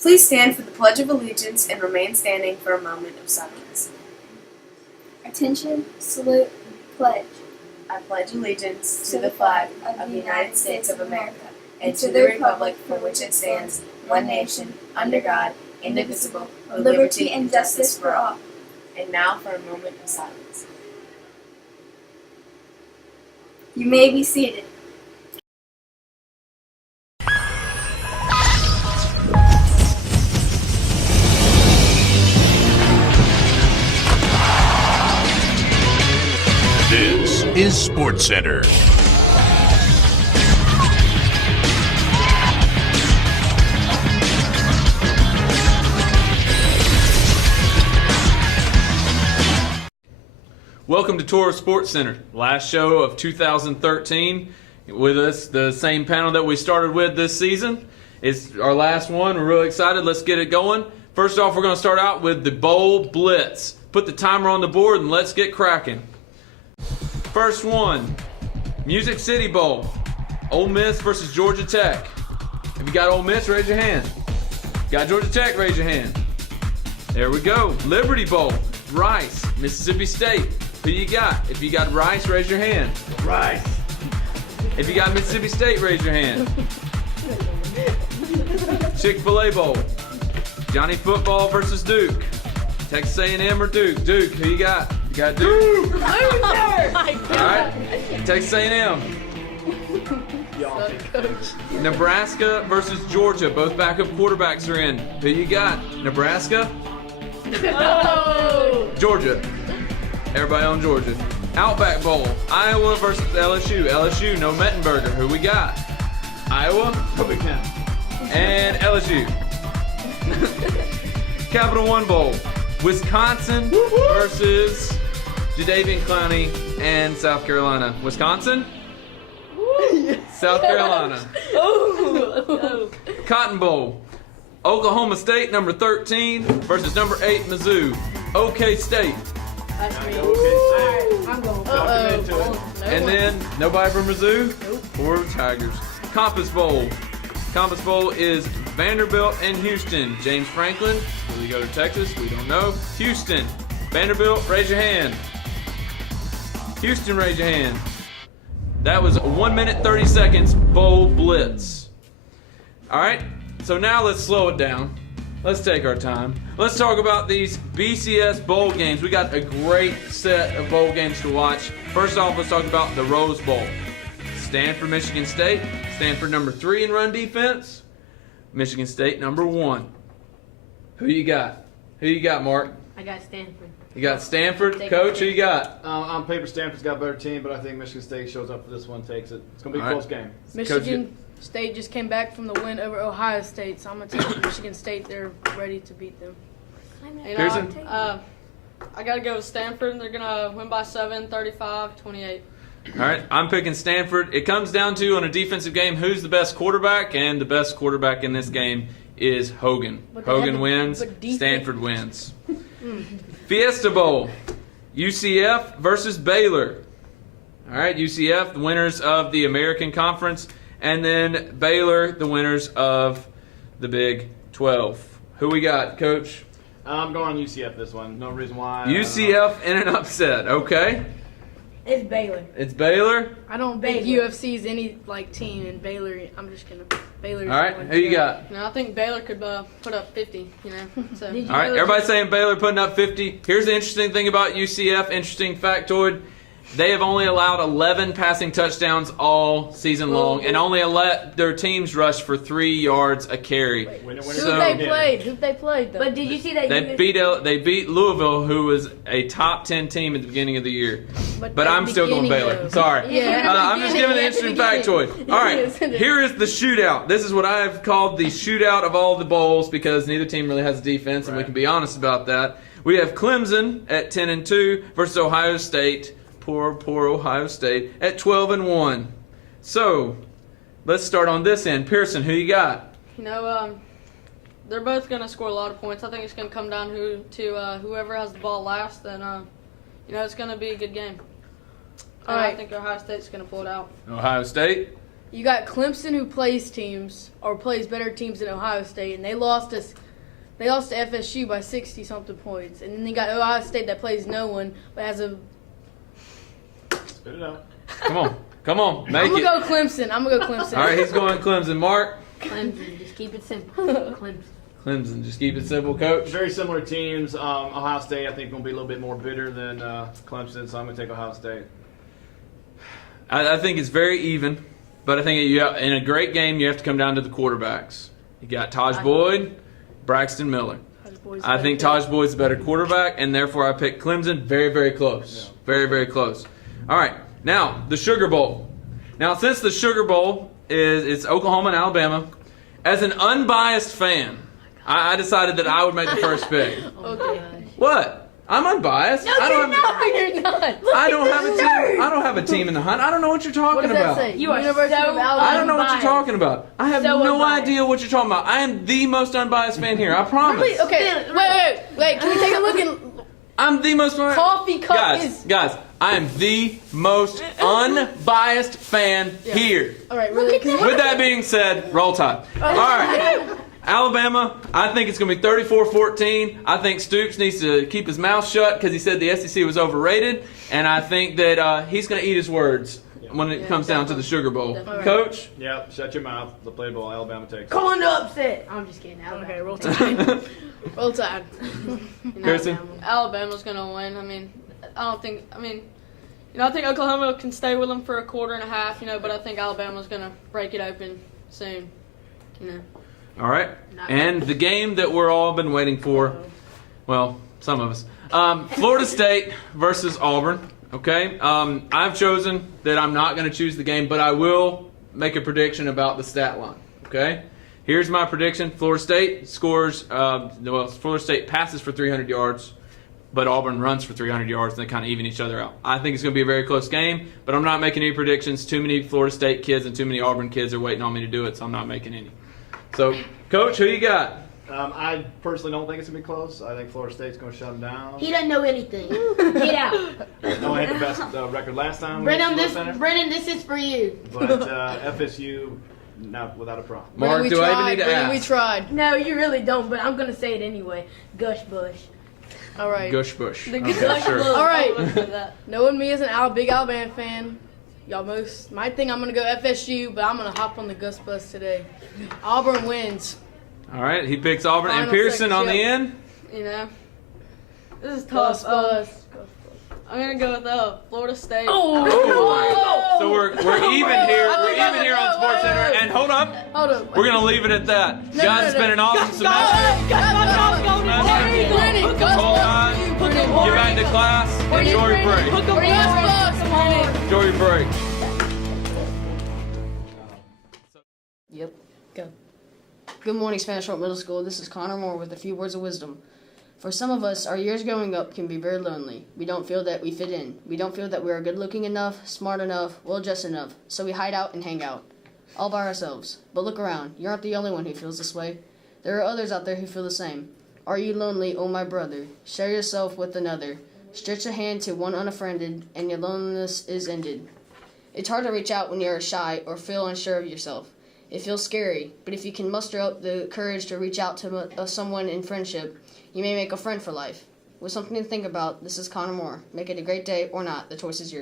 Please stand for the Pledge of Allegiance and remain standing for a moment of silence. Attention, salute, pledge. I pledge allegiance to the flag of the United States of America and to the republic for which it stands, one nation, under God, indivisible, with liberty and justice for all. And now for a moment of silence. You may be seated. This is Sports Center. Welcome to Toro Sports Center, last show of 2013. With us, the same panel that we started with this season. It's our last one. We're really excited. Let's get it going. First off, we're going to start out with the Bowl Blitz. Put the timer on the board and let's get cracking. First one, Music City Bowl, Ole Miss versus Georgia Tech. If you got Ole Miss, raise your hand. Got Georgia Tech, raise your hand. There we go. Liberty Bowl, Rice, Mississippi State. Who you got? If you got Rice, raise your hand. Rice. If you got Mississippi State, raise your hand. Chick-fil-A Bowl, Johnny Football versus Duke. Texas A&M or Duke? Duke, who you got? You got Duke? Loser! Alright, Texas A&M. Nebraska versus Georgia. Both backup quarterbacks are in. Who you got? Nebraska? Oh! Georgia. Everybody on Georgia. Outback Bowl, Iowa versus LSU. LSU, no Mettenberger. Who we got? Iowa and LSU. Capital One Bowl, Wisconsin versus Jadeveon Clowney and South Carolina. Wisconsin? South Carolina. Cotton Bowl, Oklahoma State, number 13 versus number 8 Mizzou. OK State. That's me. I'm going. And then nobody from Mizzou? Nope. Or Tigers. Compass Bowl. Compass Bowl is Vanderbilt and Houston. James Franklin, will he go to Texas? We don't know. Houston. Vanderbilt, raise your hand. Houston, raise your hand. That was 1 minute 30 seconds Bowl Blitz. All right, so now let's slow it down. Let's take our time. Let's talk about these BCS bowl games. We got a great set of bowl games to watch. First off, let's talk about the Rose Bowl. Stanford, Michigan State. Stanford number 3 in run defense. Michigan State number 1. Who you got? Who you got, Mark? I got Stanford. You got Stanford. Coach, who you got? On paper, Stanford's got a better team, but I think Michigan State shows up for this one, takes it. It's going to be a All close game. Michigan State just came back from the win over Ohio State, so I'm going to take Michigan State. They're ready to beat them. Pearson? I got to go with Stanford. They're going to win by 7, 35-28. All right, I'm picking Stanford. It comes down to, on a defensive game, who's the best quarterback, and the best quarterback in this game is Hogan. Hogan wins, Stanford wins. Fiesta Bowl, UCF versus Baylor. All right, UCF, the winners of the American Conference, and then Baylor, the winners of the Big 12. Who we got, Coach? I'm going on UCF this one. No reason why. UCF in an upset, okay? It's Baylor. It's Baylor. I don't think UFC's any team, and Baylor. I'm just gonna Baylor. All right, who you got? I think Baylor could put up 50. So. All right, everybody saying Baylor putting up 50. Here's the interesting thing about UCF. Interesting factoid. They have only allowed 11 passing touchdowns all season long, and only let their teams rush for 3 yards a carry. Who they played? Though? But did you see that? They beat Louisville, who was a top 10 team at the beginning of the year. But I'm still going Baylor. Sorry. Yeah. I'm just giving an interesting factoid. All right, here is the shootout. This is what I've called the shootout of all the bowls because neither team really has defense, and we can be honest about that. We have Clemson at 10-2 versus Ohio State. Poor Ohio State at 12-1. So, let's start on this end. Pearson, who you got? They're both going to score a lot of points. I think it's going to come down to whoever has the ball last, and it's going to be a good game. I think Ohio State's going to pull it out. Ohio State. You got Clemson, who plays better teams than Ohio State, and they lost to FSU by 60-something points. And then you got Ohio State that plays no one, but has a. Spit it out. Come on, make I'm it. gonna go Clemson. All right, he's going Clemson. Mark. Clemson. Just keep it simple. Clemson. Clemson, just keep it simple, Coach. Very similar teams. Ohio State, I think, will be a little bit more bitter than Clemson, so I'm going to take Ohio State. I think it's very even, but I think in a great game, you have to come down to the quarterbacks. You got Taj Boyd, Braxton Miller. I think Taj Boyd's the better quarterback, and therefore I pick Clemson. Very, very close. Yeah. Very, very close. All right, now the Sugar Bowl. Now, since the Sugar Bowl it's Oklahoma and Alabama, as an unbiased fan, I decided that I would make the first pick. Okay. What? I'm unbiased. No, you're not. I don't have a team. I don't have a team in the hunt. I don't know what you're talking What does that about. say? You are University so of Alabama. I don't know what you're talking about. I have So no unbiased. idea what you're talking about. I am the most unbiased fan here. I promise. Really? Okay. Wait. Can we take a look at I'm the most Coffee Cup? guys. I am the most unbiased fan here. All right. Really? With that being said, roll tide. All right. Alabama, I think it's going to be 34-14. I think Stoops needs to keep his mouth shut because he said the SEC was overrated, and I think that he's going to eat his words when it comes down to the Sugar Bowl. Definitely. Coach? Yep, shut your mouth. The play ball, Alabama takes it. Calling the upset. I'm just kidding. Alabama. Okay. Roll Tide. Roll Tide. Kirsten? Alabama's gonna win. I think Oklahoma can stay with them for a quarter and a half, but I think Alabama's gonna break it open soon, All right. And the game that we're all been waiting for, well, some of us, Florida State versus Auburn. Okay. I've chosen that I'm not going to choose the game, but I will make a prediction about the stat line. Okay. Here's my prediction. Florida State scores, Florida State passes for 300 yards, but Auburn runs for 300 yards, and they kind of even each other out. I think it's going to be a very close game, but I'm not making any predictions. Too many Florida State kids and too many Auburn kids are waiting on me to do it, so I'm not making any. So, Coach, who you got? I personally don't think it's going to be close. I think Florida State's going to shut them down. He doesn't know anything. Get out. No, I had the best record last time. Brennan, we went to Sports Center, Brennan, this is for you. but FSU, not without a problem. Mark, do I even need to ask? We tried. No, you really don't, but I'm going to say it anyway. Gush Bush. All right. Gush Bush. The Okay, Gush sure. Bush. All right. I love that. Knowing me as a big Alabama fan, y'all might think I'm going to go FSU, but I'm going to hop on the Gus bus today. Auburn wins. All right, he picks Auburn. And Final Pearson seconds, on the yep. end? This is Gus tough. bus. I'm gonna go with Florida State. Oh! So we're even here. We're even here on Sports Center. And hold up, Hold up. we're gonna leave it at that. Guys, it's been an awesome semester. Brennan, Gus Hold bus. on. Brennan, Get back to class. Enjoy your break. Gus bus. Enjoy your break. Yep. Go. Good morning, Spanish Road Middle School. This is Connor Moore with a few words of wisdom. For some of us, our years growing up can be very lonely. We don't feel that we fit in. We don't feel that we are good looking enough, smart enough, well dressed enough. So we hide out and hang out, all by ourselves. But look around. You aren't the only one who feels this way. There are others out there who feel the same. Are you lonely, oh my brother? Share yourself with another. Stretch a hand to one unfriended, and your loneliness is ended. It's hard to reach out when you are shy or feel unsure of yourself. It feels scary, but if you can muster up the courage to reach out to someone in friendship, you may make a friend for life. With something to think about, this is Connor Moore. Make it a great day or not. The choice is yours.